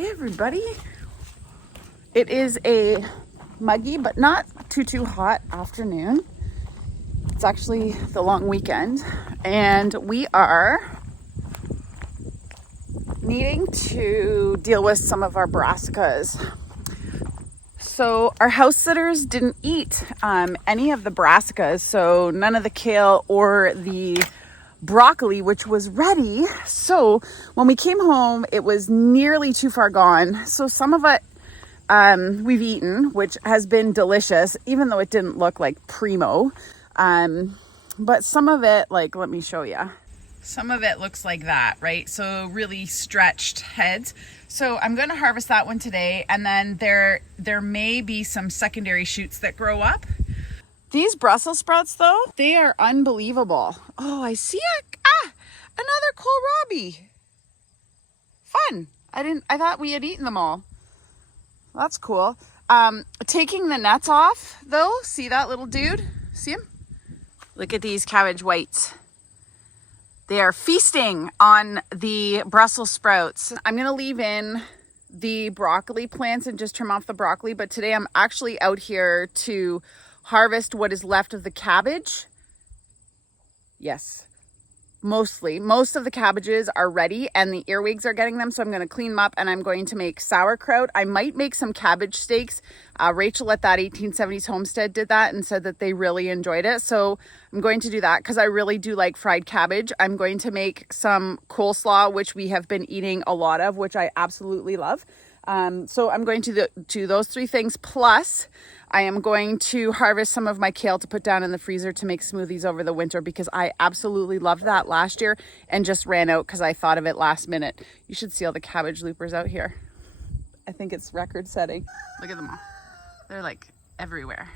Hey everybody. It is a muggy but not too hot afternoon. It's actually the long weekend and we are needing to deal with some of our brassicas. So our house sitters didn't eat any of the brassicas, so none of the kale or the broccoli, which was ready. So when we came home, it was nearly too far gone. So some of it we've eaten, which has been delicious, even though it didn't look like primo. But some of it, like, let me show you. Some of it looks like that, right? So really stretched heads. So I'm going to harvest that one today. And then there may be some secondary shoots that grow up. These Brussels sprouts though, they are unbelievable. Oh, I see another kohlrabi. Fun. I thought we had eaten them all. That's cool. Taking the nuts off though, see that little dude? See him? Look at these cabbage whites. They are feasting on the Brussels sprouts. I'm gonna leave in the broccoli plants and just trim off the broccoli, but today I'm actually out here to harvest what is left of the cabbage. Yes, most of the cabbages are ready and the earwigs are getting them. So I'm going to clean them up and I'm going to make sauerkraut. I might make some cabbage steaks. Rachel at that 1870s homestead did that and said that they really enjoyed it. So I'm going to do that because I really do like fried cabbage. I'm going to make some coleslaw, which we have been eating a lot of, which I absolutely love. So I'm going to do those three things. Plus I am going to harvest some of my kale to put down in the freezer to make smoothies over the winter because I absolutely loved that last year and just ran out because I thought of it last minute. You should see all the cabbage loopers out here. I think it's record setting. Look at them all. They're like everywhere,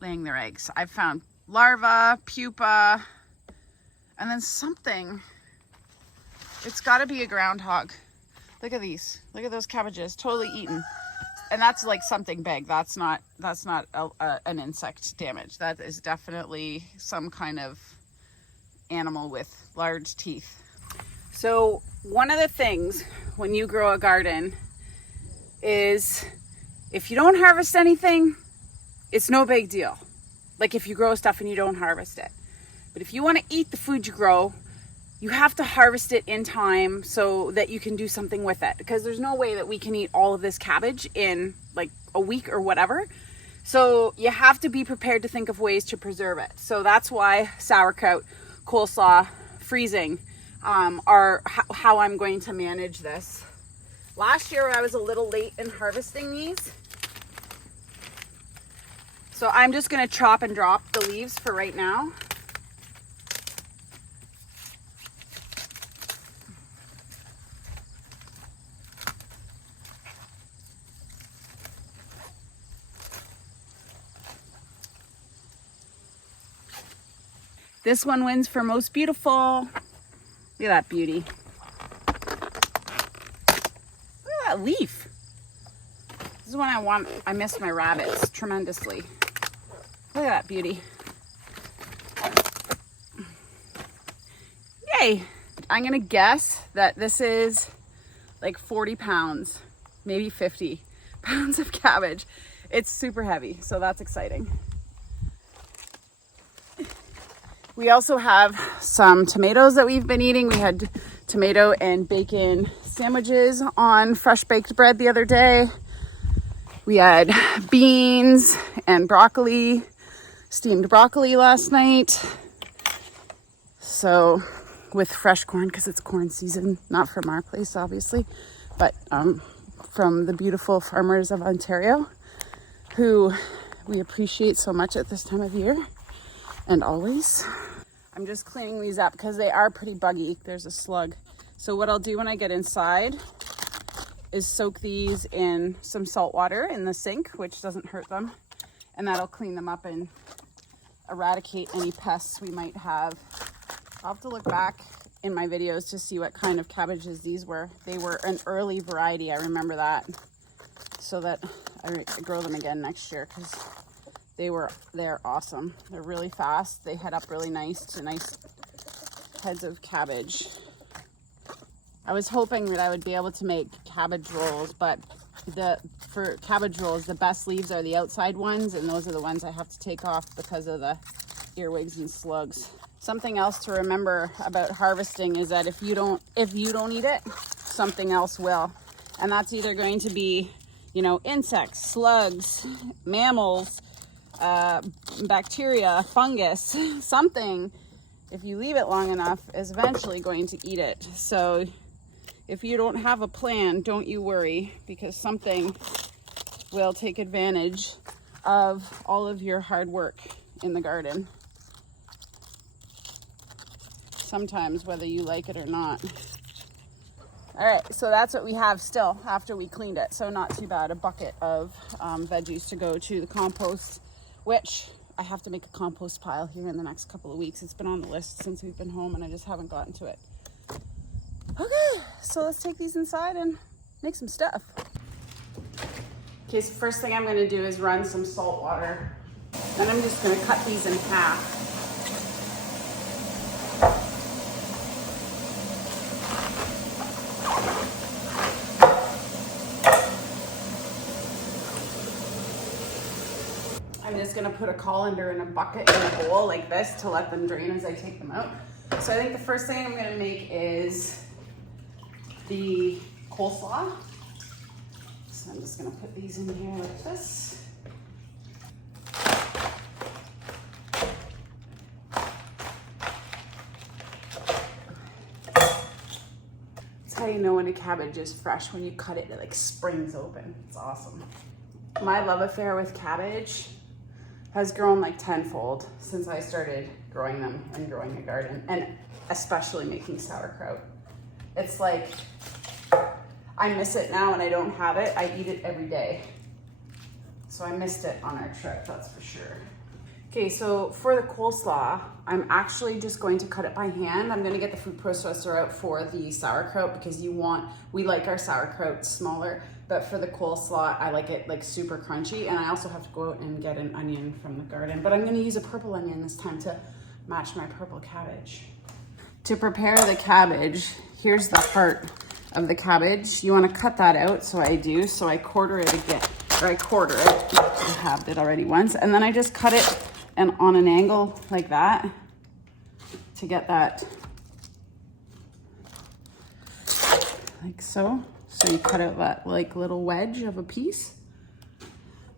laying their eggs. I've found larva, pupa, and then something. It's got to be a groundhog. Look at these. Look at those cabbages, totally eaten. And that's like something big. That's not an insect damage. That is definitely some kind of animal with large teeth. So one of the things when you grow a garden is if you don't harvest anything, it's no big deal. Like if you grow stuff and you don't harvest it. But if you want to eat the food you grow, you have to harvest it in time so that you can do something with it, because there's no way that we can eat all of this cabbage in like a week or whatever. So you have to be prepared to think of ways to preserve it. So that's why sauerkraut, coleslaw, freezing are how I'm going to manage this. Last year I was a little late in harvesting these. So I'm just going to chop and drop the leaves for right now. This one wins for most beautiful. Look at that beauty. Look at that leaf. This is one I want. I miss my rabbits tremendously. Look at that beauty. Yay. I'm gonna guess that this is like 40 pounds, maybe 50 pounds of cabbage. It's super heavy, so that's exciting. We also have some tomatoes that we've been eating. We had tomato and bacon sandwiches on fresh baked bread the other day. We had beans and broccoli, steamed broccoli last night. So with fresh corn, because it's corn season, not from our place obviously, but from the beautiful farmers of Ontario who we appreciate so much at this time of year and always. I'm just cleaning these up because they are pretty buggy. There's a slug. So what I'll do when I get inside is soak these in some salt water in the sink, which doesn't hurt them. And that'll clean them up and eradicate any pests we might have. I'll have to look back in my videos to see what kind of cabbages these were. They were an early variety, I remember that. So that I grow them again next year because they're awesome. They're really fast. They head up really nice to nice heads of cabbage. I was hoping that I would be able to make cabbage rolls, but for cabbage rolls, the best leaves are the outside ones, and those are the ones I have to take off because of the earwigs and slugs. Something else to remember about harvesting is that if you don't eat it, something else will. And that's either going to be, you know, insects, slugs, mammals, bacteria, fungus, something, if you leave it long enough, is eventually going to eat it. So if you don't have a plan, don't you worry, because something will take advantage of all of your hard work in the garden. Sometimes, whether you like it or not. All right, so that's what we have still after we cleaned it. So not too bad. A bucket of veggies to go to the compost, which I have to make a compost pile here in the next couple of weeks. It's been on the list since we've been home and I just haven't gotten to it. Okay, so let's take these inside and make some stuff. Okay, so first thing I'm gonna do is run some salt water. Then I'm just gonna cut these in half. I'm just gonna put a colander in a bucket in a bowl like this to let them drain as I take them out. So I think the first thing I'm gonna make is the coleslaw. So I'm just gonna put these in here like this. That's how you know when a cabbage is fresh. When you cut it, it like springs open. It's awesome. My love affair with cabbage has grown like tenfold since I started growing them and growing a garden, and especially making sauerkraut. It's like, I miss it now and I don't have it. I eat it every day. So I missed it on our trip, that's for sure. Okay, so for the coleslaw, I'm actually just going to cut it by hand. I'm gonna get the food processor out for the sauerkraut because we like our sauerkraut smaller, but for the coleslaw, I like it like super crunchy, and I also have to go out and get an onion from the garden, but I'm gonna use a purple onion this time to match my purple cabbage. To prepare the cabbage, here's the heart of the cabbage. You wanna cut that out, so I do. So I quarter it again, or I quarter it. I halved it already once, and then I just cut it and on an angle like that to get that, like so. So you cut out that like little wedge of a piece.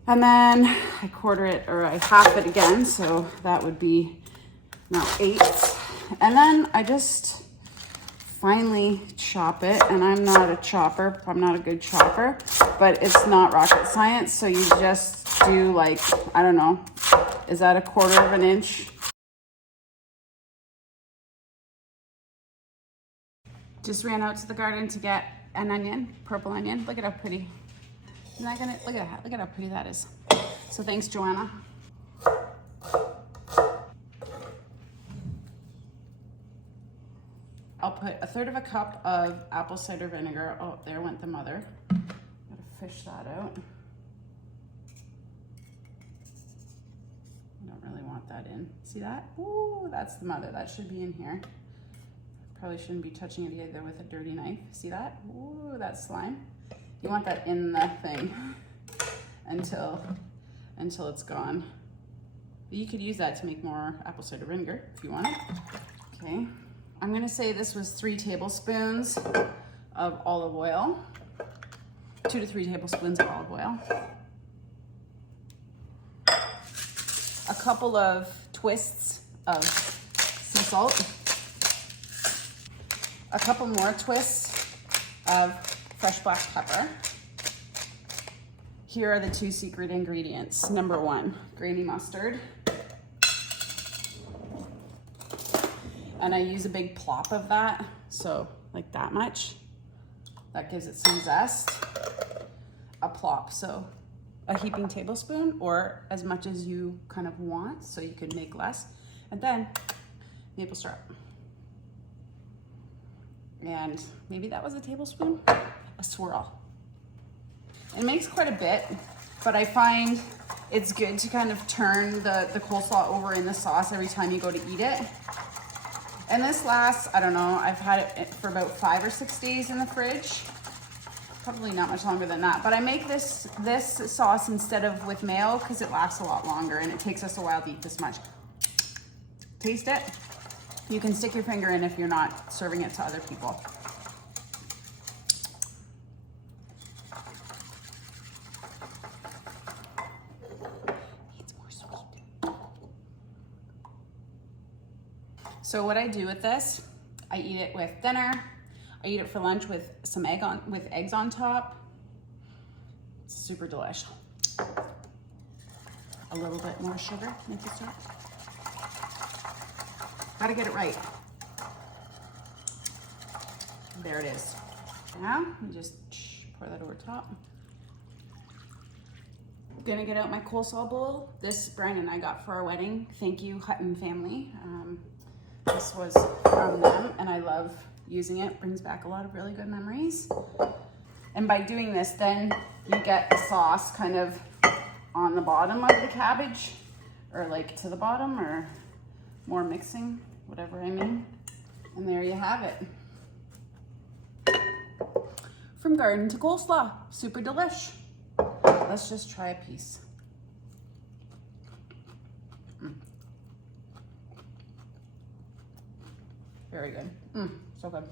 And then I quarter it, or I half it again, so that would be now 8. And then I just finely chop it, and I'm not a chopper, I'm not a good chopper, but it's not rocket science, so you just do like, I don't know, is that 1/4 of an inch? Just ran out to the garden to get an onion, purple onion. Look at how pretty. Isn't that gonna, look at how pretty that is. So thanks, Joanna. I'll put 1/3 cup of apple cider vinegar. Oh, there went the mother. Gotta fish that out. I don't really want that in. See that? Ooh, that's the mother. That should be in here. Probably shouldn't be touching it either with a dirty knife. See that? Ooh, that's slime. You want that in the thing until it's gone. But you could use that to make more apple cider vinegar if you want it. Okay. I'm gonna say this was 3 tablespoons of olive oil. 2 to 3 tablespoons of olive oil. A couple of twists of sea salt. A couple more twists of fresh black pepper. Here are the 2 secret ingredients. Number 1, grainy mustard. And I use a big plop of that, so like that much. That gives it some zest. A plop, so a heaping tablespoon, or as much as you kind of want, so you could make less. And then maple syrup. And maybe that was a tablespoon, a swirl. It makes quite a bit, but I find it's good to kind of turn the coleslaw over in the sauce every time you go to eat it. And this lasts, I don't know, I've had it for about 5 or 6 days in the fridge. Probably not much longer than that. But I make this sauce instead of with mayo because it lasts a lot longer and it takes us a while to eat this much. Taste it. You can stick your finger in if you're not serving it to other people. It's more sweet. So what I do with this, I eat it with dinner. I eat it for lunch with some eggs on top. It's super delish. A little bit more sugar, make it start. Gotta get it right. There it is. Now, we just pour that over top. I'm gonna get out my coleslaw bowl. This Brian and I got for our wedding. Thank you, Hutton family. This was from them, and I love using it. Brings back a lot of really good memories. And by doing this, then you get the sauce kind of on the bottom of the cabbage, or like to the bottom, or more mixing, whatever I mean. And there you have it. From garden to coleslaw, super delish. Let's just try a piece. Very good. So good.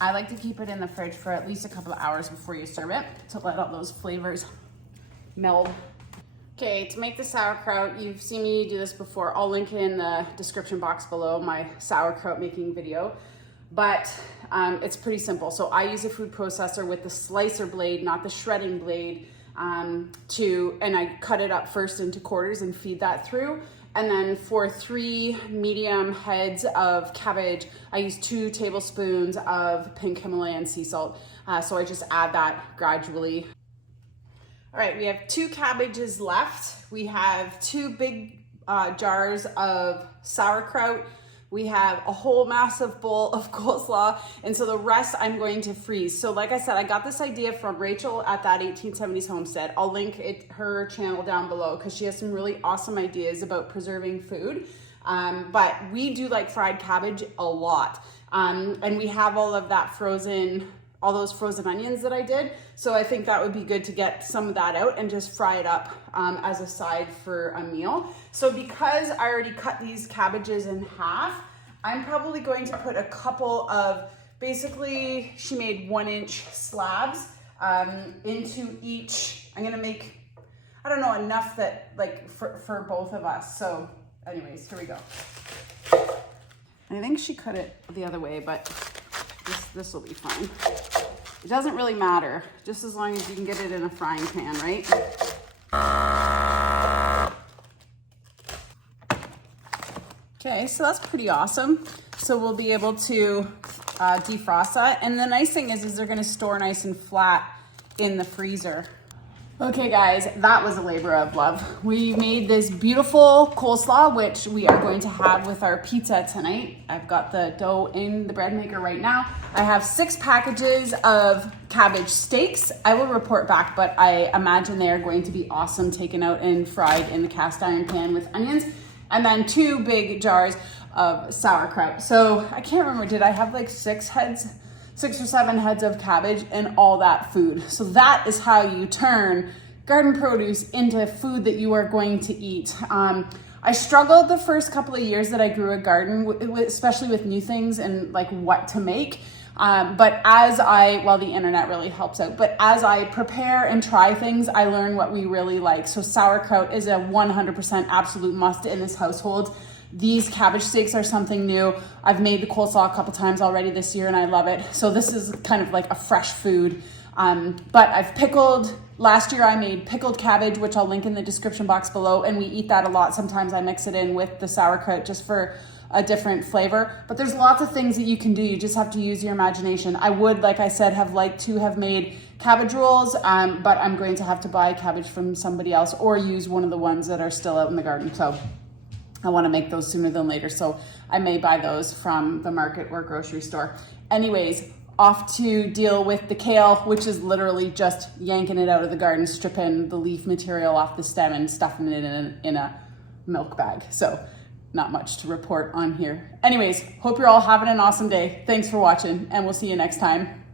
I like to keep it in the fridge for at least a couple of hours before you serve it to let all those flavors meld. Okay, to make the sauerkraut, you've seen me do this before. I'll link it in the description box below, my sauerkraut making video. But it's pretty simple. So I use a food processor with the slicer blade, not the shredding blade, and I cut it up first into quarters and feed that through. And then for 3 medium heads of cabbage, I use 2 tablespoons of pink Himalayan sea salt. So I just add that gradually. All right, we have 2 cabbages left. We have 2 big jars of sauerkraut. We have a whole massive bowl of coleslaw, and so the rest I'm going to freeze. So like I said, I got this idea from Rachel at that 1870s homestead. I'll link her channel down below because she has some really awesome ideas about preserving food. But we do like fried cabbage a lot. And we have all of that frozen, all those frozen onions that I did. So I think that would be good to get some of that out and just fry it up as a side for a meal. So because I already cut these cabbages in half, I'm probably going to put a couple of, basically she made 1-inch slabs into each. I'm gonna make, I don't know, enough that like for both of us. So anyways, here we go. I think she cut it the other way, but this will be fine. It doesn't really matter, just as long as you can get it in a frying pan, right? Okay, so that's pretty awesome. So we'll be able to defrost that. And the nice thing is they're gonna store nice and flat in the freezer. Okay guys, that was a labor of love. We made this beautiful coleslaw, which we are going to have with our pizza tonight. I've got the dough in the bread maker right now. I have 6 packages of cabbage steaks. I will report back, but I imagine they are going to be awesome, taken out and fried in the cast iron pan with onions. And then 2 big jars of sauerkraut. So I can't remember, did I have like 6 or 7 heads of cabbage and all that food? So that is how you turn garden produce into food that you are going to eat. I struggled the first couple of years that I grew a garden, especially with new things and like what to make. But the internet really helps out, but as I prepare and try things, I learn what we really like. So sauerkraut is a 100% absolute must in this household. These cabbage steaks are something new. I've made the coleslaw a couple times already this year and I love it. So this is kind of like a fresh food. But I've last year I made pickled cabbage, which I'll link in the description box below. And we eat that a lot. Sometimes I mix it in with the sauerkraut just for a different flavor. But there's lots of things that you can do. You just have to use your imagination. I would, like I said, have liked to have made cabbage rolls, but I'm going to have to buy cabbage from somebody else or use one of the ones that are still out in the garden. So I want to make those sooner than later. So I may buy those from the market or grocery store. Anyways, off to deal with the kale, which is literally just yanking it out of the garden, stripping the leaf material off the stem and stuffing it in a milk bag. So not much to report on here. Anyways, hope you're all having an awesome day. Thanks for watching, and we'll see you next time.